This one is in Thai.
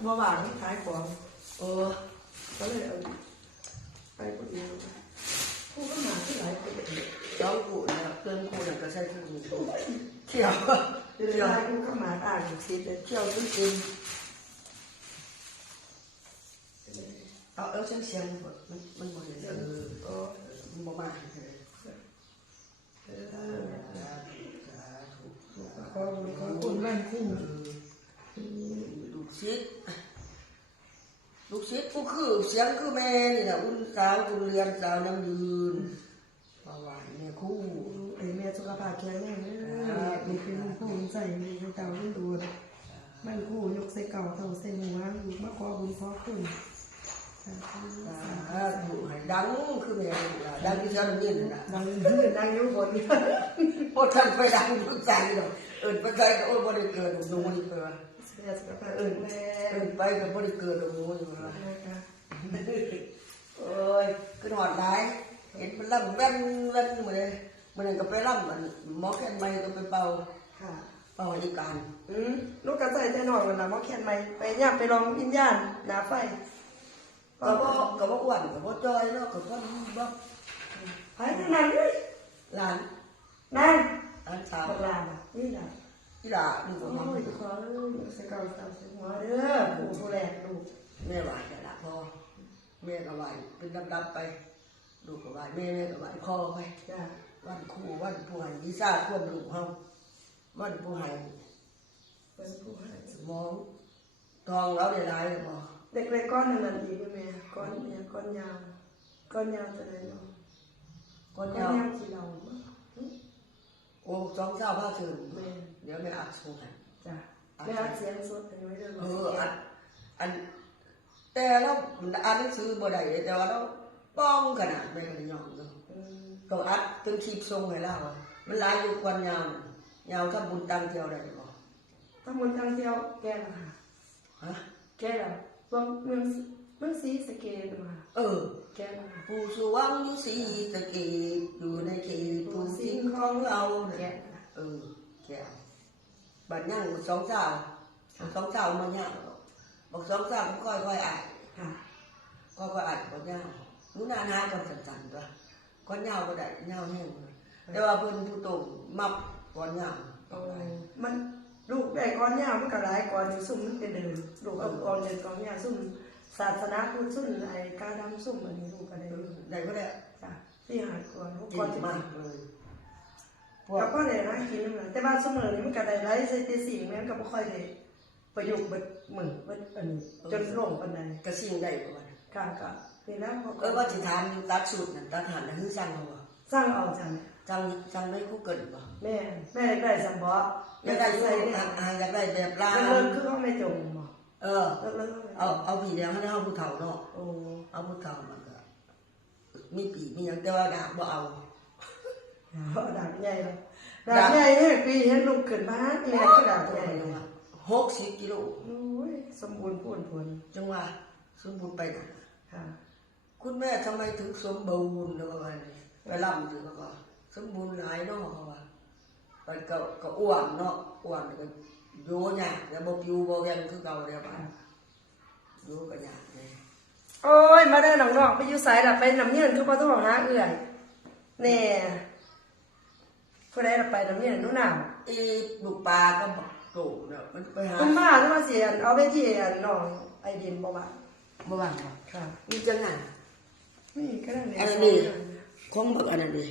เมื่อวานขายของเออก็เลยเอาไปคนเดียวผู้ก็มาที่หลายคนเลยน้องกูเนี่ยเพื่อนกูเนี่ยก็ใช่กูนี่เที่ยวเดี๋ยวหลายผู้ก็มาอ่านอยู่สิเดี๋ยวเที่ยวจริงเอาเอาเสียงเสียงมันมันบ่ได้เออๆโอ้มันบ่มาเลยเออขอบุญขอคุณแม่คู่ลูกศิษย์ ลูกศิษย์กูคือเสียงคือแม่นี่นะอุ่นสาวอุ่นเรียนสาวน้ำยืนปาวานแม่คู่ไอ้แม่สุขภาพแข็งแรงเด้อมีเป็นผู้ใจมีเก่ารุ่นดูบ้านคู่ยกใส่เก่าเท่าใส่หัวลูกมาขอบุญขอคุณอ่าถูกให้ดังคือแม่นี่ล่ะดังที่เสียงน้ำยืนน่ะนั่งยืนนั่งอยู่บนพอท่านไปดังทุกใจหรอก เอินไปใจก็โอ้ยบ่ได้เกิดหนูนี่เกิดแม่สุขภาพเอิ่นแม่เอินไปก็บ่ได้เกิดหนูนี่เกิดนะคะโอ้ยขึ้นหอดหลายเห็นมันล่ำแว่นแว่นมาเลยมันนก็ไปล่ำมันหมอแค่นไม่ก็ไปเป่าค่ะเป่าอีการอืมลูกกระใส่ใจหน่อยเวลาหมอแคนไหมไปย่างไปลองวิญญาณหนาไฟก็บ่ก็บ่อ้วนก็บ่จอยเนาะก็บ่บ่หายไปนานเลยหลานนั่น หลานสาวบักลาบ่ะนี่ล่ะอีหลานี่ก็โอ้มายขอลูกสเกาสามสิบหัวเด้อผู้ผู้แลกลูกแม่ไหวแต่ละพ่อแม่ก็ไหวเป็นลำๆไปลูกก็ไหวแม่แม่ก็ไหวพ่อไป จ้าวันครูวันผู้ให้วิชาควบลูกเฮาวันผู้ให้เป็นผู้ให้สมองทองเราได้หลายบ่เด็กๆก้อนหนึ่งมันอีกแม่ก้อนเนี่ยก้อนยาวก้อนยาวจะได้เนาะคนก้อนยาวยาวที่เรา โอ้สองเช้าผ้าคืนแม่เดี๋ยวแม่อัดส่งให้จ้าแม่อัดเสียงสดอันนี้ไว้ด้วยเอออันอัน แต่เราอ่านหนังสือบ่ได้เลยแต่ว่าเราป้องขนาดแม่ก็เลยยอมเนาะอืมก็อัดจนคลิปส่งให้เราอะมันหลายอยู่กว่ายาวยาวถ้าบุญตังเดียวได้บ่ถ้ามันทางเที่ยวแก้ละค่ะฮะ แก้ละรวมเมืองเมือง ศรีสะเกษมาเออ แก้ละค่ะผู้สวงศรีสะเกษอยู่ในเขตผู้สิ่งของเราแก้เนี่ยละค่ะเออแก้วบัดย่างสองเจ้าสองเจ้ามาย่างบอกสองเจ้าก็ค่อยๆอ่านค่ะก็ก็อ่านก้อนยาวหนูนานาก้อนสั้นๆตัวก้อนยาวก็ได้ยาวแห้งเลยแต่ว่าเพิ่นผู้โตมับก้อนยาวเอาไว้มันลูกได้ก้อนยาวมันก็หลายก้อนอยู่ซุ่มมันเป็นเดิมลูกเอาก้อนเดินก้อนยาวซุ่ม ศาสนาพุทธซุ่มไอ้กาดำซุ่มอันนี้ลูกก็ได้เออได้ก็ได้จ้ะที่หาดก้อนหกเก่ก้อนงจะมามากเลยพวกแล้วก็ได้นะกินนั่นแหละแต่ว่าซุ่มเหล่านี้มันก็ได้หลายสถิติมันก็บ่ค่อยได้ประโยคเบิดมือเบิดอันนี้จนลงปานใดกระสิ่งได้ประมาณค่ะก็นี่แล้วพอเออว่าสิถามอยู่ตัดสูตรนั่นตัดหันน่ะคือสั่งเอาบ่สร้างเอาจังสั่งสั่งได้คู่เกินบ่แม่แม่ได้สัมบ่อยากได้อยู่ใส่เนี่ยอ่าอยากได้แบบลามันเลิกคือเขาไม่จงบ่ เออเลิกเลิกเอาเอาผีแดงให้เอาผู้เฒ่าเนาะโอ้เอาผู้เฒ่ามันก็มีปีมีหยังแต่ว่าดาบบ่เอา ดาบใหญ่เลยดาบใหญ่เนี่ยปีเห็นลูกขึ้นมาอีแม่ก็ดาบใหญ่จังหวะ60กิโลโอ้ยสมบูรณ์พูนพูนจังหวะสมบูรณ์ไปนะค่ะคุณแม่ทำไมถึงสมบูรณ์เนาะว่าไปล่ำถึงก็ว่าสมบูรณ์หลายเนาะเขาว่าไปก็ก็อ้วนเนาะอ้วนก็ โยยากแต่บ่ปิวบ่แว่นคือเก่าแล้วบ้านโยก็ยากเลยโอ้ย มาได้หนองนอกไปอยู่สายดับไปน้ำเยืนคือพ่อต้องหาเอื่อยแน่ผู้ใดดับไปน้ำเยืนนู่นน่ะอีลูกปลาก็บอกโตเนาะมันไปหาคุณป้าที่มาเสียนเอาไปที่อันน้องไอเดียนบอกว่าบ่ว่างเนาะค่ะมีจังไงนี่ก็ได้เลยอันนี้ของบักอันนั้นดิ